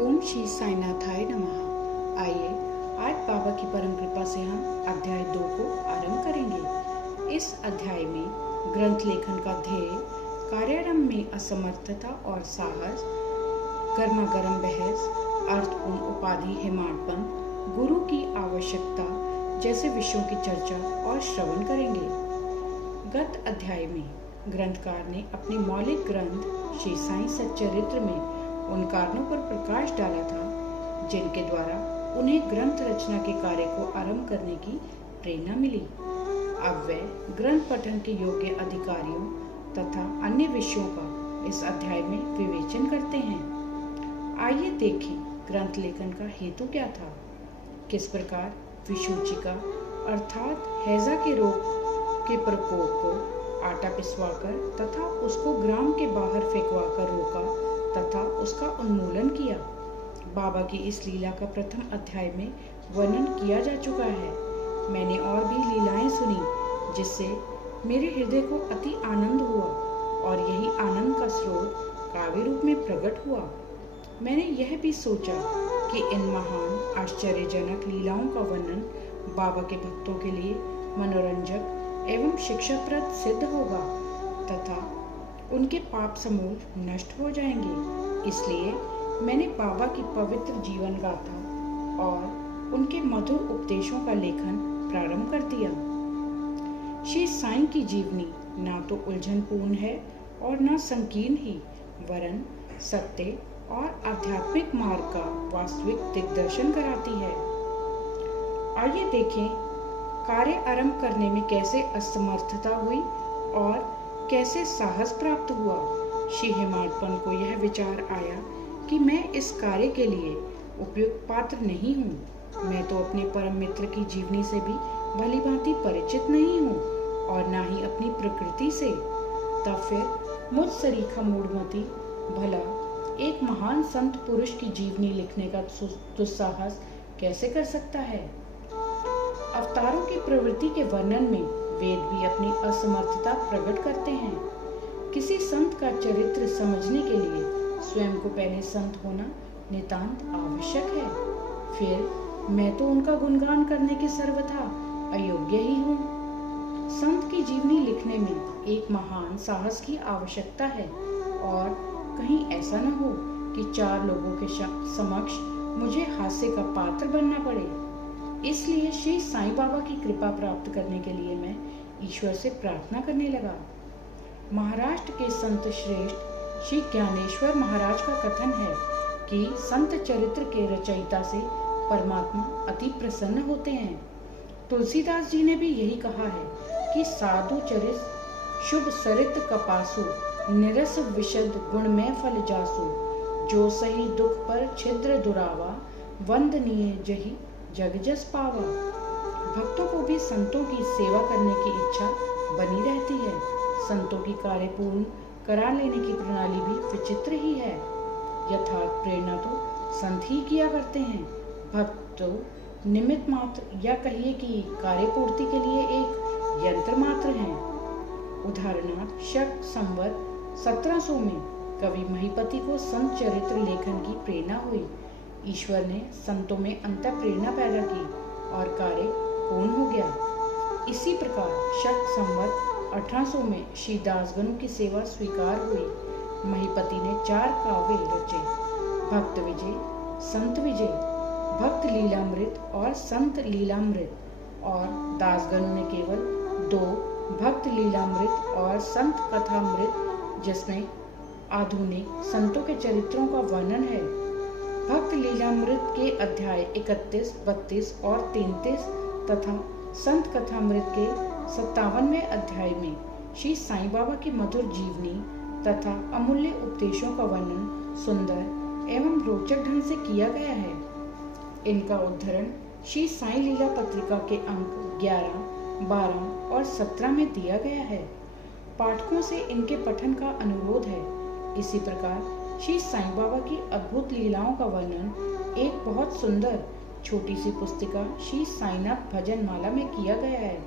ओम श्री साईनाथाय नमः। आइए आज बाबा की परम कृपा से हम अध्याय 2 को आरंभ करेंगे। इस अध्याय में ग्रंथ लेखन का ध्येय, कार्यारंभ में असमर्थता और साहस, गर्मा गर्म बहस, अर्थपूर्ण उपाधि हेमाडपन, गुरु की आवश्यकता जैसे विषयों की चर्चा और श्रवण करेंगे। गत अध्याय में ग्रंथकार ने अपने मौलिक ग्रंथ श्री साईं सच्चरित्र में उन कारणों पर प्रकाश डाला था जिनके द्वारा उन्हें ग्रंथ रचना के कार्य को आरंभ करने की प्रेरणा मिली। अब वे ग्रंथ पठन के योग्य अधिकारियों तथा अन्य विषयों का इस अध्याय में विवेचन करते हैं। आइए देखें ग्रंथ लेखन का हेतु क्या था, किस प्रकार विषूचिका अर्थात हैजा के रोग के प्रकोप को आटा पिसवाकर तथा उसको ग्राम के बाहर फेंकवाकर रोका तथा उसका उन्मूलन किया। बाबा की इस लीला का प्रथम अध्याय में वर्णन किया जा चुका है। मैंने और भी लीलाएं सुनी जिससे मेरे हृदय को अति आनंद हुआ और यही आनंद का स्रोत काव्य रूप में प्रकट हुआ। मैंने यह भी सोचा कि इन महान आश्चर्यजनक लीलाओं का वर्णन बाबा के भक्तों के लिए मनोरंजक एवं शिक्षाप्रद सिद्ध होगा तथा उनके पाप समूल नष्ट हो जाएंगे। इसलिए मैंने बाबा की पवित्र जीवन गाथा और उनके मधुर उपदेशों का लेखन प्रारंभ कर दिया। श्री साईं की जीवनी ना तो उलझनपूर्ण है और न संकीर्ण ही, वरन सत्य और आध्यात्मिक मार्ग का वास्तविक दिग्दर्शन कराती है। आइए देखें कार्य आरंभ करने में कैसे असमर्थता हुई और कैसे साहस प्राप्त हुआ। श्री हेमाडपन को यह विचार आया कि मैं इस कार्य के लिए उपयुक्त पात्र नहीं हूँ। मैं तो अपने परम मित्र की जीवनी से भी भली भांति परिचित नहीं हूँ और न ही अपनी प्रकृति से। तब फिर मुझ सरीखा मूढ़मती भला एक महान संत पुरुष की जीवनी लिखने का दुस्साहस कैसे कर सकता है। अवतारों की प्रवृत्ति के वर्णन में वेद भी अपनी असमर्थता प्रकट करते हैं। किसी संत का चरित्र समझने के लिए स्वयं को पहले संत होना नितांत आवश्यक है। फिर मैं तो उनका गुणगान करने के सर्वथा अयोग्य ही हूँ। संत की जीवनी लिखने में एक महान साहस की आवश्यकता है और कहीं ऐसा न हो कि चार लोगों के समक्ष मुझे हास्य का पात्र बनना पड़े। इसलिए श्री साईं बाबा की कृपा प्राप्त करने के लिए मैं ईश्वर से प्रार्थना करने लगा। महाराष्ट्र के संत श्रेष्ठ श्री ज्ञानेश्वर महाराज का कथन है कि संत चरित्र के रचयिता से परमात्मा अति प्रसन्न होते हैं। तुलसीदास जी ने भी यही कहा है कि साधु चरित शुभ सरित कपासु, निरस विशद गुणमय फल जासु, जो सही दुख पर छिद्र दुरावा, वंदनीय जही जग जस पावा। भक्तों को भी संतों की सेवा करने की इच्छा बनी रहती है। संतों की कार्य पूर्ण करा लेने की प्रणाली भी विचित्र ही है। यथार्थ प्रेरणा तो संत ही किया करते हैं। भक्त तो निमित्त मात्र या कहिए कि कार्य पूर्ति के लिए एक यंत्र मात्र हैं। उदाहरणार्थ शक संवत 1700 में कवि महिपति को संत चरित्र लेखन की प्रेरणा हुई। ईश्वर ने संतों में अंतः प्रेरणा पैदा की और कार्य पूर्ण हो गया। इसी प्रकार शक संवत 1800 में श्री दासगणु की सेवा स्वीकार हुई। महिपति ने 4 काव्य रचे, भक्त विजय, संत विजय, भक्त लीलामृत और संत लीलामृत, और दासगणु ने केवल 2, भक्त लीलामृत और संत कथामृत, जिसमें आधुनिक संतों के चरित्रों का वर्णन है। भक्त लीलामृत के अध्याय 31, 32 और 33 तथा संत कथामृत के 57वें अध्याय में श्री साईं बाबा की मधुर जीवनी तथा अमूल्य उपदेशों का वर्णन सुंदर एवं रोचक ढंग से किया गया है। इनका उद्धरण श्री साईं लीला पत्रिका के अंक 11, 12 और 17 में दिया गया है। पाठकों से इनके पठन का अनुरोध है। इसी प्रकार श्री साईं बाबा की अद्भुत लीलाओं का वर्णन एक बहुत सुंदर छोटी सी पुस्तिका श्री साईनाथ भजन माला में किया गया है।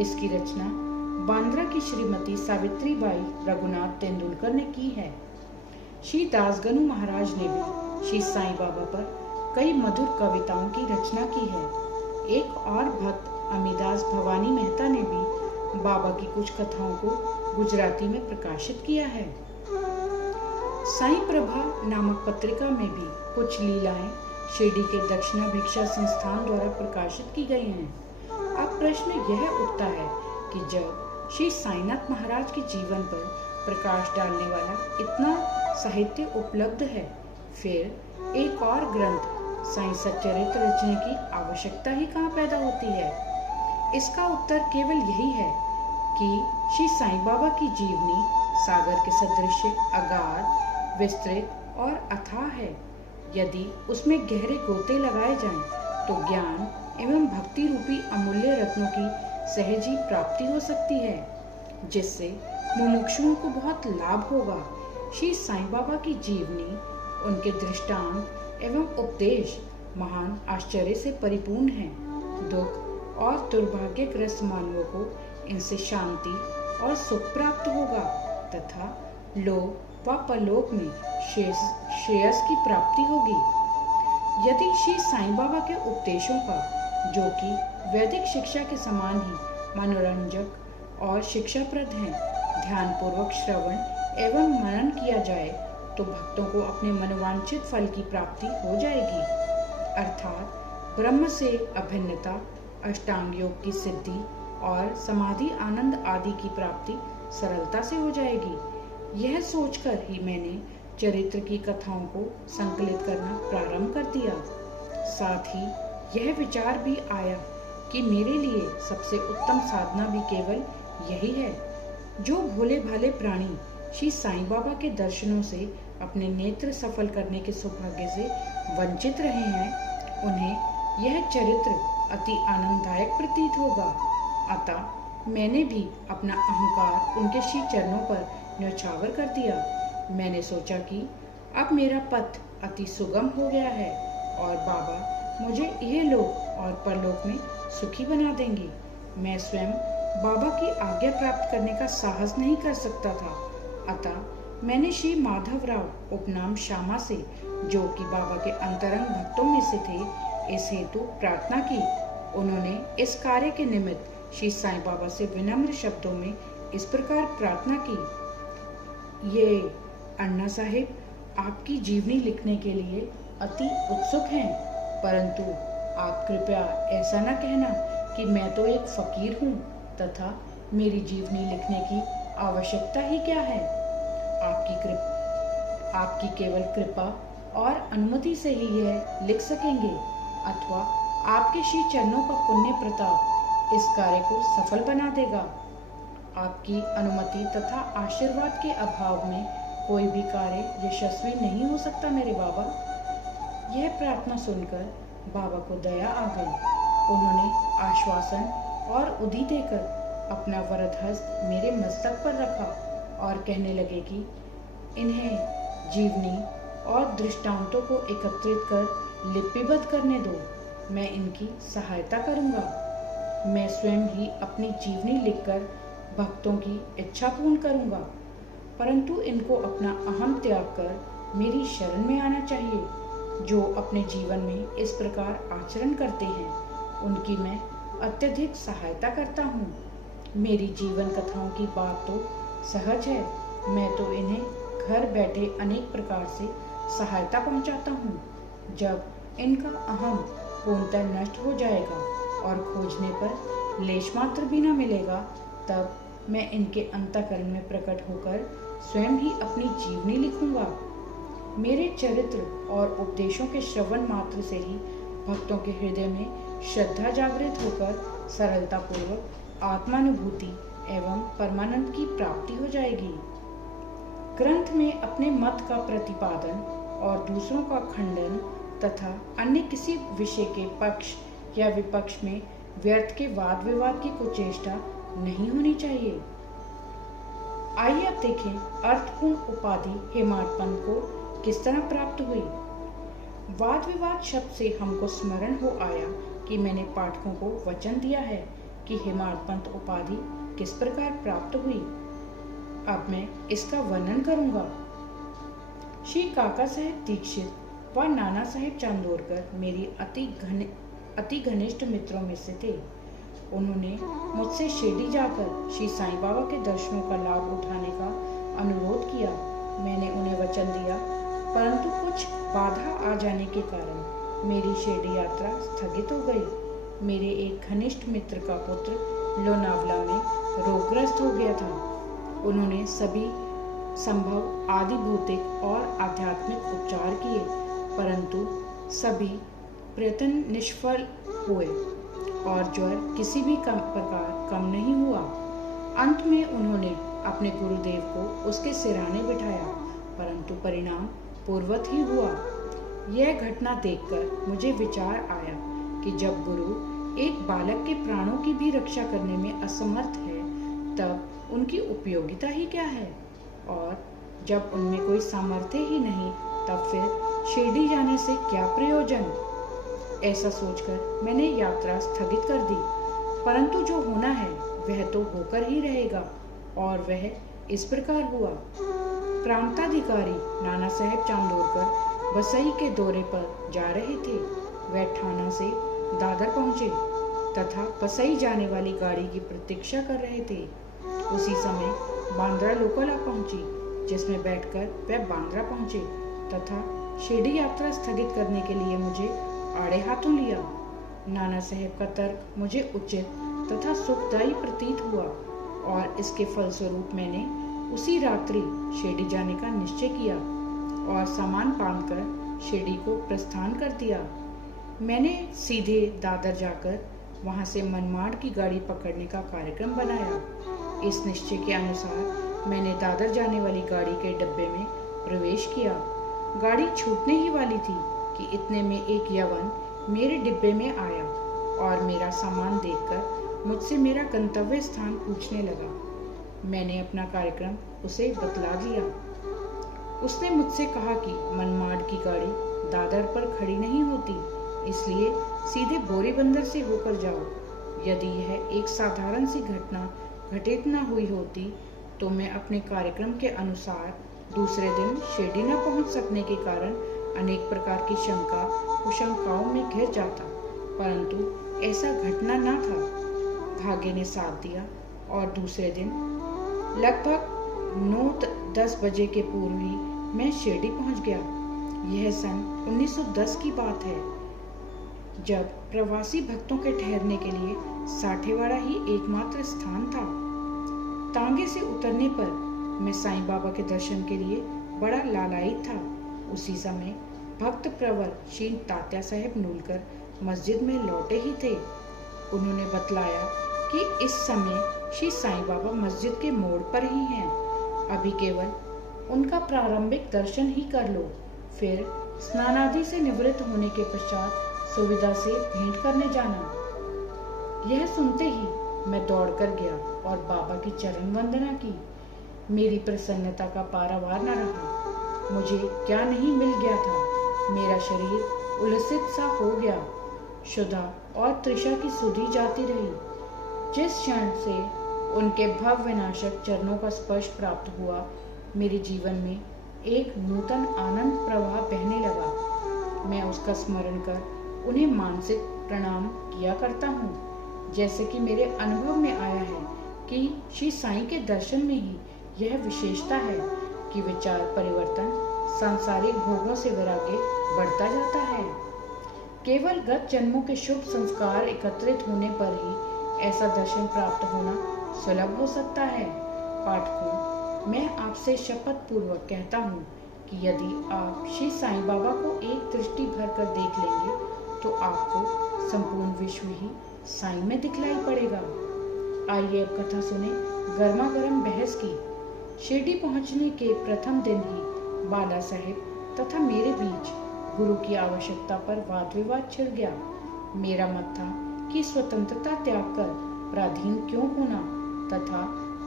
इसकी रचना बांद्रा की श्रीमती सावित्री बाई रघुनाथ तेंदुलकर ने की है। श्री दासगणु महाराज ने भी श्री साईं बाबा पर कई मधुर कविताओं की रचना की है। एक और भक्त अमीदास भवानी मेहता ने भी बाबा की कुछ कथाओं को गुजराती में प्रकाशित किया है। साईं प्रभा नामक पत्रिका में भी कुछ लीलाएं शिरडी के दक्षिणा भिक्षा संस्थान द्वारा प्रकाशित की गई हैं। अब प्रश्न यह उठता है कि जब श्री साईनाथ महाराज के जीवन पर प्रकाश डालने वाला इतना साहित्य उपलब्ध है, फिर एक और ग्रंथ साईं सच्चरित्र रचने की आवश्यकता ही कहाँ पैदा होती है। इसका उत्तर केवल यही है कि श्री साईं बाबा की जीवनी सागर के सदृश अगाध, विस्तृत और अथाह है। यदि उसमें गहरे गोते लगाए जाएं, तो ज्ञान एवं भक्ति रूपी अमूल्य रत्नों की सहज ही प्राप्ति हो सकती है, जिससे मुमुक्षुओं को बहुत लाभ होगा। श्री साईं बाबा की जीवनी, उनके दृष्टांत एवं उपदेश महान आश्चर्य से परिपूर्ण है। दुख और दुर्भाग्यग्रस्त मानवों को इनसे शांति और सुख प्राप्त होगा तथा लोक व परलोक में श्रेयस की प्राप्ति होगी। यदि श्री साईं बाबा के उपदेशों का, जो कि वैदिक शिक्षा के समान ही मनोरंजक और शिक्षाप्रद हैं, ध्यानपूर्वक श्रवण एवं मनन किया जाए, तो भक्तों को अपने मनोवांछित फल की प्राप्ति हो जाएगी, अर्थात ब्रह्म से अभिन्नता, अष्टांग योग की सिद्धि और समाधि आनंद आदि की प्राप्ति सरलता से हो जाएगी। यह सोचकर ही मैंने चरित्र की कथाओं को संकलित करना प्रारंभ कर दिया। साथ ही यह विचार भी आया कि मेरे लिए सबसे उत्तम साधना भी केवल यही है। जो भोले भाले प्राणी श्री साईं बाबा के दर्शनों से अपने नेत्र सफल करने के सौभाग्य से वंचित रहे हैं, उन्हें यह चरित्र अति आनंददायक प्रतीत होगा। अतः मैंने भी अपना अहंकार उनके श्री चरणों पर न्यौछावर कर दिया। मैंने सोचा कि अब मेरा पथ अति सुगम हो गया है और बाबा मुझे यह लोक और परलोक में सुखी बना देंगे। मैं स्वयं बाबा की आज्ञा प्राप्त करने का साहस नहीं कर सकता था। अतः मैंने श्री माधवराव उपनाम श्यामा से, जो कि बाबा के अंतरंग भक्तों में से थे, इस हेतु प्रार्थना की। उन्होंने इस कार्य के निमित्त श्री साईं बाबा से विनम्र शब्दों में इस प्रकार प्रार्थना की। ये अन्ना साहिब आपकी जीवनी लिखने के लिए अति उत्सुक हैं, परंतु आप कृपया ऐसा न कहना कि मैं तो एक फकीर हूँ तथा मेरी जीवनी लिखने की आवश्यकता ही क्या है। आपकी केवल कृपा और अनुमति से ही यह लिख सकेंगे, अथवा आपके श्री चरणों का पुण्य प्रताप इस कार्य को सफल बना देगा। आपकी अनुमति तथा आशीर्वाद के अभाव में कोई भी कार्य यशस्वी नहीं हो सकता मेरे बाबा। यह प्रार्थना सुनकर बाबा को दया आ गई। उन्होंने आश्वासन और उदी देकर अपना वरद हस्त मेरे मस्तक पर रखा और कहने लगे कि इन्हें जीवनी और दृष्टांतों को एकत्रित कर लिपिबद्ध करने दो। मैं इनकी सहायता करूंगा। मैं स्वयं ही अपनी जीवनी लिखकर भक्तों की इच्छा पूर्ण करूंगा, परंतु इनको अपना अहम त्याग कर मेरी शरण में आना चाहिए। जो अपने जीवन में इस प्रकार आचरण करते हैं, उनकी मैं अत्यधिक सहायता करता हूँ। मेरी जीवन कथाओं की बात तो सहज है। मैं तो इन्हें घर बैठे अनेक प्रकार से सहायता पहुँचाता हूँ। जब इनका अहम पूर्णतः नष्ट हो जाएगा और खोजने पर लेश मात्र भी न मिलेगा, तब मैं इनके अंतःकरण में प्रकट होकर स्वयं ही अपनी जीवनी लिखूंगा। मेरे चरित्र और उपदेशों के श्रवण मात्र से ही भक्तों के हृदय में श्रद्धा जागृत होकर सरलता पूर्वक आत्मानुभूति एवं परमानंद की प्राप्ति हो जाएगी। ग्रंथ में अपने मत का प्रतिपादन और दूसरों का खंडन तथा अन्य किसी विषय के पक्ष या विपक्ष में व्यर्थ के वाद विवाद की कुचेष्टा नहीं होनी चाहिए। आइए अब देखें अर्थपूर्ण उपाधि हेमाडपंत को किस तरह प्राप्त हुई। वाद विवाद शब्द से हमको स्मरण हो आया कि मैंने पाठकों को वचन दिया है कि हेमाडपंत उपाधि किस प्रकार प्राप्त हुई। अब मैं इसका वर्णन करूंगा। श्री काका साहेब दीक्षित वह नाना साहेब चांदोरकर मेरी अति घनिष्ठ मित्रों में से थे। उन्होंने मुझसे शिरडी जाकर श्री साईं बाबा के दर्शनों का लाभ उठाने का अनुरोध किया। मैंने उन्हें वचन दिया, परंतु कुछ बाधा आ जाने के कारण मेरी शिरडी यात्रा स्थगित हो गई। मेरे एक घनिष्ठ मित्र का पुत्र लोनावला में रोगग्रस्त हो गया था। उन्होंने सभी संभव आदि भौतिक और आध्यात्मिक उपचार किए, परंतु सभी प्रयत्न निष्फल हुए और ज्वर किसी भी प्रकार कम नहीं हुआ। अंत में उन्होंने अपने गुरुदेव को उसके सिरहाने बिठाया, परंतु परिणाम पूर्ववत ही हुआ। यह घटना देखकर मुझे विचार आया कि जब गुरु एक बालक के प्राणों की भी रक्षा करने में असमर्थ है, तब उनकी उपयोगिता ही क्या है, और जब उनमें कोई सामर्थ्य ही नहीं, तब फिर शिरडी जाने से क्या प्रयोजन। ऐसा सोचकर मैंने यात्रा स्थगित कर दी, परंतु जो होना है वह तो होकर ही रहेगा, और वह इस प्रकार हुआ। प्रांताधिकारी नाना साहेब चांदोरकर बसई के दौरे पर जा रहे थे। वह ठाणा से दादर पहुंचे तथा बसई जाने वाली गाड़ी की प्रतीक्षा कर रहे थे। उसी समय बांद्रा लोकल आ पहुंची, जिसमें बैठकर वह बांद्रा पहुंचे तथा शिरडी यात्रा स्थगित करने के लिए मुझे आड़े हाथों लिया। नाना साहेब का तर्क मुझे उचित तथा सुखदायी प्रतीत हुआ, और इसके फलस्वरूप मैंने उसी रात्रि शिरडी जाने का निश्चय किया और सामान बांधकर शिरडी को प्रस्थान कर दिया। मैंने सीधे दादर जाकर वहां से मनमाड़ की गाड़ी पकड़ने का कार्यक्रम बनाया। इस निश्चय के अनुसार मैंने दादर जाने वाली गाड़ी के डब्बे में प्रवेश किया। गाड़ी छूटने ही वाली थी कि इतने में एक यवन मेरे डिब्बे में आया और मेरा सामान देखकर मुझसे मेरा गंतव्य स्थान पूछने लगा। मैंने अपना कार्यक्रम उसे बतला दिया। उसने मुझसे कहा कि मनमाड़ की गाड़ी दादर पर खड़ी नहीं होती, इसलिए सीधे बोरीबंदर से होकर जाओ। यदि यह एक साधारण सी घटना घटित न हुई होती तो मैं अपने कार्यक्रम के अनुसार दूसरे दिन शिरडी न पहुंच सकने के कारण अनेक प्रकार की शंका कुशंकाओं में घिर जाता, परंतु ऐसा घटना न था। भाग्य ने साथ दिया और दूसरे दिन लगभग 9-10 बजे के पूर्व ही मैं शिरडी पहुंच गया। यह सन 1910 की बात है, जब प्रवासी भक्तों के ठहरने के लिए साठेवाड़ा ही एकमात्र स्थान था। तांगे से उतरने पर मैं साईं बाबा के दर्शन के लिए बड़ा लालायित था। उसी समय भक्त प्रवर श्री तात्या साहेब नूलकर मस्जिद में लौटे ही थे। उन्होंने बतलाया कि इस समय श्री साईं बाबा मस्जिद के मोड़ पर ही हैं। अभी केवल उनका प्रारंभिक दर्शन ही कर लो, फिर स्नानादि से निवृत्त होने के पश्चात सुविधा से भेंट करने जाना। यह सुनते ही मैं दौड़कर गया और बाबा की चरण वंदना की। मेरी प्रसन्नता का पारावार न रहा। मुझे क्या नहीं मिल गया था। मेरा शरीर उल्लसित सा हो गया। शुदा और तृषा की सुधि जाती रही। जिस क्षण से उनके भव विनाशक चरणों का स्पर्श प्राप्त हुआ, मेरे जीवन में एक नूतन आनंद प्रवाह बहने लगा। मैं उसका स्मरण कर उन्हें मानसिक प्रणाम किया करता हूँ। जैसे कि मेरे अनुभव में आया है कि श्री साईं के दर्शन में ही यह विशेषता है कि विचार परिवर्तन सांसारिक भोगों से वैराग्य बढ़ता जाता है। केवल गत जन्मों के शुभ संस्कार एकत्रित होने पर ही ऐसा दर्शन प्राप्त होना सुलभ हो सकता है। पाठकों, मैं आपसे शपथ पूर्वक कहता हूँ कि यदि आप श्री साईं बाबा को एक दृष्टि भर कर देख लेंगे तो आपको संपूर्ण विश्व ही साईं में दिखलाई पड़ेगा। आइए अब कथा सुने गर्मा गर्म बहस की। शिरडी पहुंचने के प्रथम दिन ही बाला साहेब तथा मेरे बीच गुरु की आवश्यकता पर वाद विवाद छिड़ गया। मेरा मत था कि स्वतंत्रता त्याग कर पराधीन क्यों होना, तथा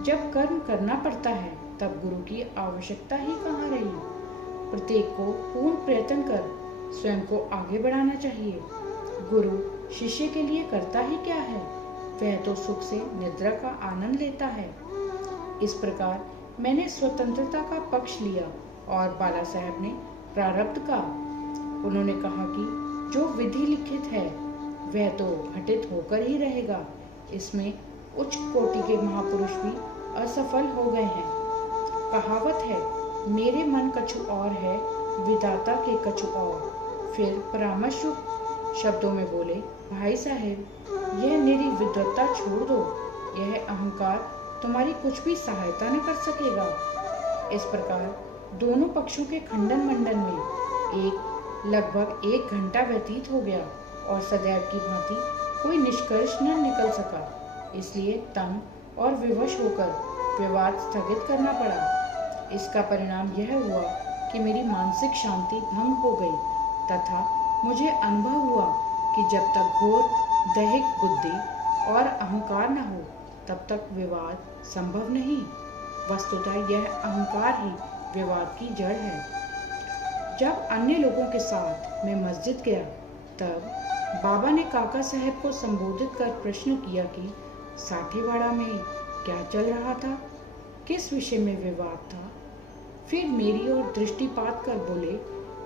जब कर्म करना पड़ता है तब गुरु की आवश्यकता ही कहाँ रही। प्रत्येक को पूर्ण प्रयत्न कर स्वयं को आगे बढ़ाना चाहिए। गुरु शिष्य के लिए करता ही क्या है, वह तो सुख से निद्रा का आनंद लेता है। इस प्रकार मैंने स्वतंत्रता का पक्ष लिया और बाला साहब ने प्रारब्ध का। उन्होंने कहा कि जो विधि लिखित है वह तो घटित होकर ही रहेगा। इसमें उच्च कोटि के महापुरुष भी असफल हो गए हैं। कहावत है, मेरे मन कछु और है, विधाता के कछु और। फिर परामर्श शब्दों में बोले, भाई साहब, यह मेरी विद्वत्ता छोड़ दो। यह अहंकार तुम्हारी कुछ भी सहायता न कर सकेगा। इस प्रकार दोनों पक्षों के खंडन मंडन में लगभग 1 घंटा व्यतीत हो गया और सदैव की भांति कोई निष्कर्ष न निकल सका। इसलिए तंग और विवश होकर विवाद स्थगित करना पड़ा। इसका परिणाम यह हुआ कि मेरी मानसिक शांति भंग हो गई तथा मुझे अनुभव हुआ कि जब तक घोर दैहिक बुद्धि और अहंकार न हो तब तक विवाद संभव नहीं। वस्तुतः यह अहंकार ही विवाद की जड़ है। जब अन्य लोगों के साथ मैं मस्जिद गया तब बाबा ने काका साहब को संबोधित कर प्रश्न किया कि साठेवाड़ा में क्या चल रहा था, किस विषय में विवाद था। फिर मेरी ओर दृष्टिपात कर बोले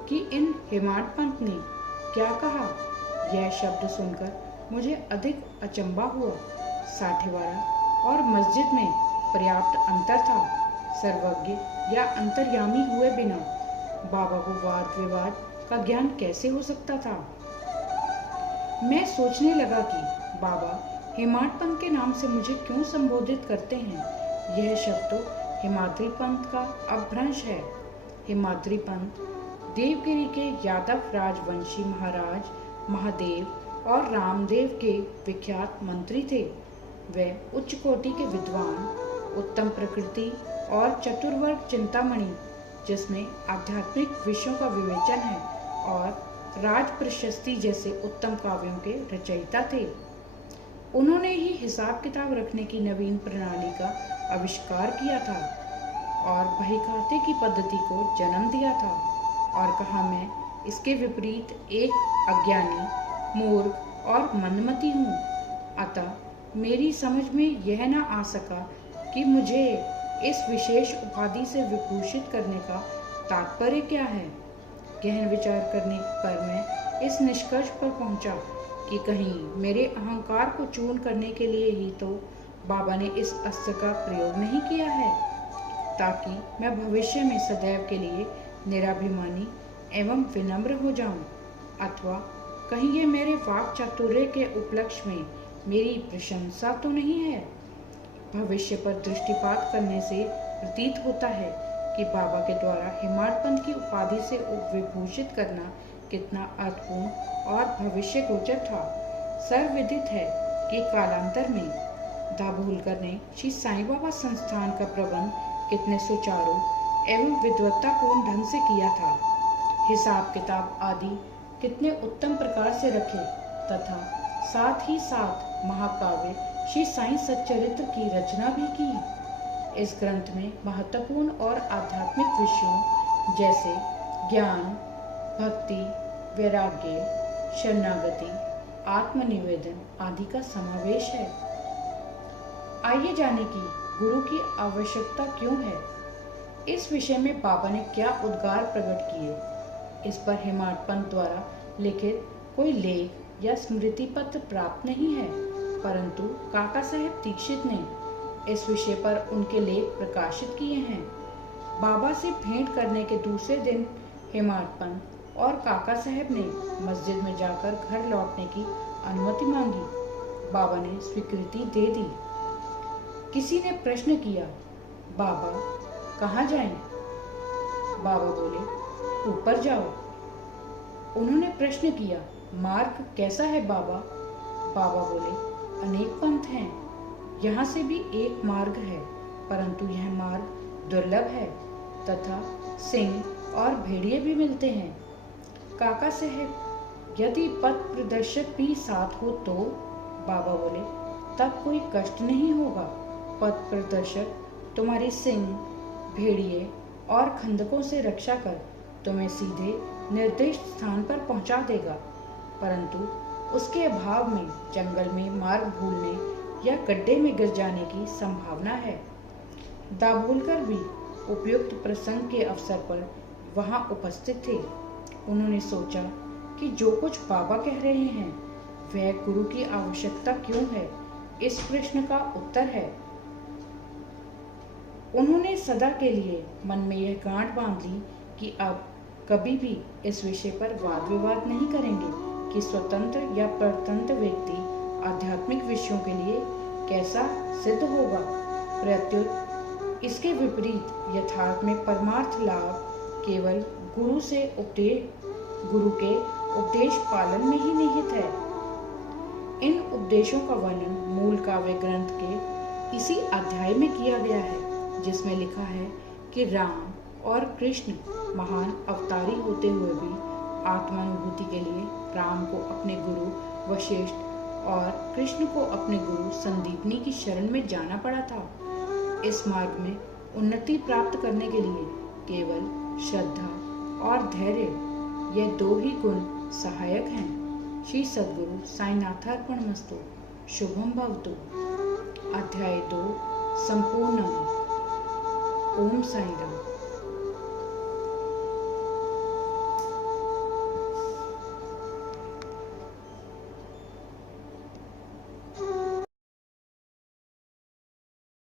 कि इन हेमाड पंत ने क्या कहा। यह शब्द सुनकर मुझे अधिक अचंभा हुआ। साठेवाड़ा और मस्जिद में पर्याप्त अंतर था। सर्वज्ञ या अंतर्यामी हुए बिना बाबा को वाद विवाद का ज्ञान कैसे हो सकता था। मैं सोचने लगा कि बाबा हेमाड पंत के नाम से मुझे क्यों संबोधित करते हैं। यह शब्द तो हिमाद्री पंत का अपभ्रंश है। हिमाद्री पंत देवगिरी के यादव राजवंशी महाराज महादेव और रामदेव के विख्यात मंत्री थे। वे उच्च कोटि के विद्वान, उत्तम प्रकृति और चतुर्वर्ग चिंतामणि, जिसमें आध्यात्मिक विषयों का विवेचन है, और राज प्रशस्ति जैसे उत्तम काव्यों के रचयिता थे। उन्होंने ही हिसाब किताब रखने की नवीन प्रणाली का आविष्कार किया था और बहीखाते की पद्धति को जन्म दिया था, और कहा मैं इसके विपरीत एक अज्ञानी, मूर्ख और मंदमती हूँ। अतः मेरी समझ में यह न आ सका कि मुझे इस विशेष उपाधि से विभूषित करने का तात्पर्य क्या है। गहन विचार करने पर मैं इस निष्कर्ष पर पहुंचा कि कहीं मेरे अहंकार को चूर्ण करने के लिए ही तो बाबा ने इस अस्त्र का प्रयोग नहीं किया है, ताकि मैं भविष्य में सदैव के लिए निराभिमानी एवं विनम्र हो जाऊं, अथवा कहीं ये मेरे वाक चातुर्य के उपलक्ष्य में मेरी प्रशंसा तो नहीं है। भविष्य पर दृष्टिपात करने से प्रतीत होता है कि बाबा के द्वारा हेमाड पंत की उपाधि से विभूषित करना कितना अर्थपूर्ण और भविष्य गोचर था। सर्वविदित है कि कालांतर में दाभोलकर ने श्री साईं बाबा संस्थान का प्रबंध कितने सुचारू एवं विद्वत्तापूर्ण ढंग से किया था। हिसाब किताब आदि कितने उत्तम प्रकार से रखे तथा साथ ही साथ महाकाव्य श्री साईं सच्चरित्र की रचना भी की। इस ग्रंथ में महत्वपूर्ण और आध्यात्मिक विषयों जैसे ज्ञान, भक्ति, वैराग्य, शरणागति, आत्मनिवेदन आदि का समावेश है। आइए जाने कि गुरु की आवश्यकता क्यों है। इस विषय में बाबा ने क्या उद्गार प्रकट किए। इस पर हेमाड पंत द्वारा लिखित कोई लेख या स्मृति पत्र प्राप्त नहीं है, परंतु काका साहब दीक्षित ने इस विषय पर उनके लेख प्रकाशित किए हैं। बाबा से भेंट करने के दूसरे दिन हेमाड पंत और काका साहब ने मस्जिद में जाकर घर लौटने की अनुमति मांगी। बाबा ने स्वीकृति दे दी। किसी ने प्रश्न किया, बाबा कहाँ जाएं? बाबा बोले, ऊपर जाओ। उन्होंने प्रश्न किया, मार्ग कैसा है बाबा? बाबा बोले, अनेक पंथ हैं, यहाँ से भी एक मार्ग है, परंतु यह मार्ग दुर्लभ है तथा सिंह और भेड़िए भी मिलते हैं। काका साहब, यदि पथ प्रदर्शक भी साथ हो तो? बाबा बोले, तब कोई कष्ट नहीं होगा। पथ प्रदर्शक तुम्हारी सिंह, भेड़िए और खंदकों से रक्षा कर तुम्हें सीधे निर्दिष्ट स्थान पर पहुंचा देगा, परंतु उसके अभाव में जंगल में मार्ग भूलने या गड्ढे में गिर जाने की संभावना है। दाभोलकर भी उपयुक्त प्रसंग के अवसर पर वहां उपस्थित थे। उन्होंने सोचा कि जो कुछ बाबा कह रहे हैं वह गुरु की आवश्यकता क्यों है, इस प्रश्न का उत्तर है। उन्होंने सदा के लिए मन में यह गांठ बांध ली कि अब कभी भी इस विषय पर वाद विवाद नहीं करेंगे कि स्वतंत्र या परतंत्र व्यक्ति आध्यात्मिक विषयों के लिए कैसा सिद्ध होगा। प्रत्युत इसके विपरीत यथार्थ में परमार्थ लाभ केवल गुरु के उपदेश पालन में ही निहित है। इन उपदेशों का वर्णन मूल काव्य ग्रंथ के इसी अध्याय में किया गया है, जिसमें लिखा है कि राम और कृष्ण महान अवतारी होते हुए भी आत्मानुभूति के लिए राम को अपने गुरु वशिष्ठ और कृष्ण को अपने गुरु संदीपनी की शरण में जाना पड़ा था। इस मार्ग में उन्नति प्राप्त करने के लिए केवल श्रद्धा और धैर्य, यह दो ही गुण सहायक हैं। श्री सद्गुरु साईनाथार्पणमस्तु। शुभम भवतु। अध्याय 2 संपूर्ण। ओम साई राम।